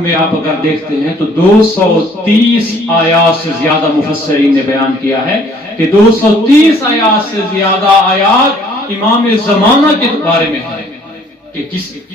میں آپ اگر دیکھتے ہیں تو 230 آیات سے زیادہ مفسرین نے بیان کیا ہے کہ 230 آیات سے زیادہ آیات امام زمانہ کے بارے میں ہے کہ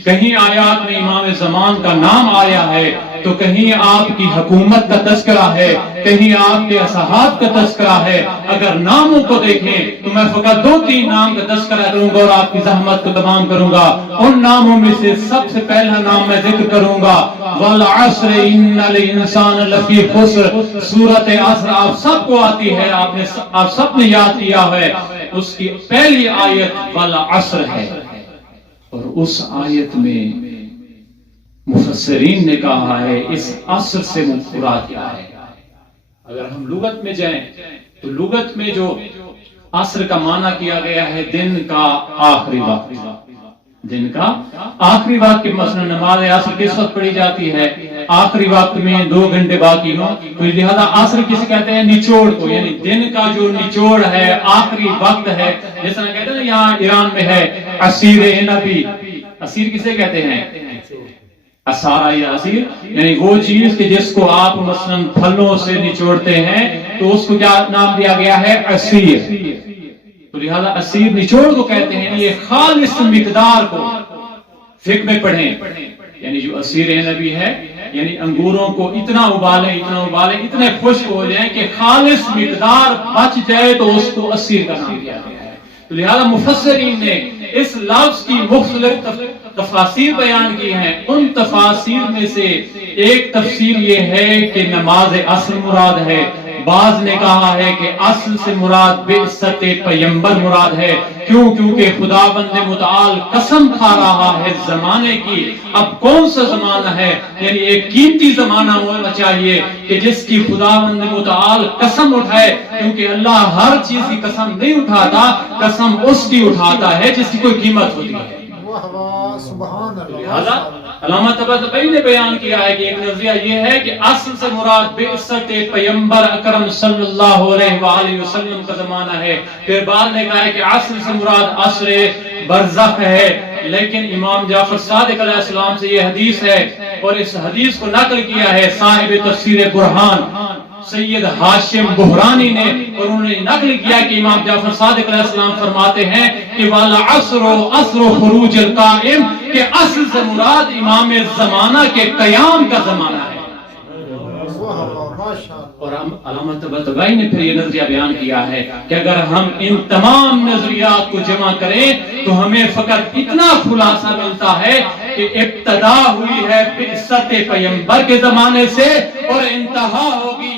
کہیں آیات میں امام زمان کا نام آیا ہے تو کہیں آپ کی حکومت کا تذکرہ ہے، کہیں آپ کے اصحاب کا تذکرہ ہے۔ اگر ناموں کو دیکھیں تو میں فقط 2-3 نام کا تذکرہ کروں گا اور آپ کی زحمت کو تمام کروں گا۔ ان ناموں میں سے سب سے پہلا نام میں ذکر کروں گا والعصر ان الانسان لفی خسر۔ سورۃ عصر آپ سب کو آتی ہے، آپ سب نے یاد کیا ہے، اس کی پہلی آیت والعصر ہے، اور اس آیت میں مفسرین نے کہا ہے اس عصر سے مراد کیا ہے۔ اگر ہم لغت میں جائیں تو لغت میں جو عصر کا معنی کیا گیا ہے دن کا آخری وقت، دن کا آخری وقت، مثلا نماز عصر کس وقت پڑھی جاتی ہے؟ آخری وقت میں 2 گھنٹے باقی ہوں، تو لہذا عصر کسے کہتے ہیں؟ نچوڑ کو، یعنی دن کا جو نچوڑ ہے، آخری وقت ہے۔ جیسا کہتے ہیں یہاں ایران میں ہے عصیر نبی، عصیر کسے کہتے ہیں؟ اسارا یا عصیر، یعنی وہ چیز کہ جس کو آپ مثلا پھلوں سے نچوڑتے ہیں تو اس کو کیا نام دیا گیا ہے؟ عصیر۔ تو لہذا عصیر نچوڑ کو کہتے ہیں۔ یہ خالص مقدار کو فقہ میں پڑھیں، یعنی جو عصیر نبی ہے یعنی انگوروں کو اتنا ابالیں اتنے خشک ہو جائیں کہ خالص مقدار بچ جائے تو اس کو عصیر کا نام دیا گیا ہے۔ تو لہذا مفسرین نے اس لفظ کی مختلف تفاسیر بیان کی ہیں۔ ان تفاسیر میں سے ایک تفسیر یہ ہے کہ نماز عصر مراد ہے، بعض نے کہا ہے کہ اصل سے مراد بعثت پیغمبر مراد ہے، کیونکہ خداوند متعال قسم کھا رہا ہے زمانے کی۔ اب کون سا زمانہ ہے؟ یعنی ایک قیمتی زمانہ ہونا چاہیے کہ جس کی خداوند متعال قسم اٹھائے، کیونکہ اللہ ہر چیز کی قسم نہیں اٹھاتا، قسم اس کی اٹھاتا ہے جس کی کوئی قیمت ہوتی ہے۔ لہذا علامہ طباطبائی نے بیان کیا ہے کہ ایک نظریہ یہ ہے کہ اصل سے مراد بعثت پیغمبر اکرم صلی اللہ علیہ وآلہ وسلم کا زمانہ ہے۔ پھر بعد نے کہا ہے کہ اصل سے مراد عصر برزخ ہے، لیکن امام جعفر صادق علیہ السلام سے یہ حدیث ہے اور اس حدیث کو نقل کیا ہے صاحب تفسیر برہان سید ہاشم بحرانی نے، اور انہوں نے نقل کیا کہ امام جعفر صادق علیہ السلام فرماتے ہیں کہ والعصر عصر خروج القائم، کہ اصل سے مراد امام زمانہ کے قیام کا زمانہ ہے۔ اور علامہ طباطبائی نے پھر یہ نظریہ بیان کیا ہے کہ اگر ہم ان تمام نظریات کو جمع کریں تو ہمیں فقط اتنا خلاصہ ملتا ہے کہ ابتدا ہوئی ہے بعثت پیغمبر کے زمانے سے اور انتہا ہوگی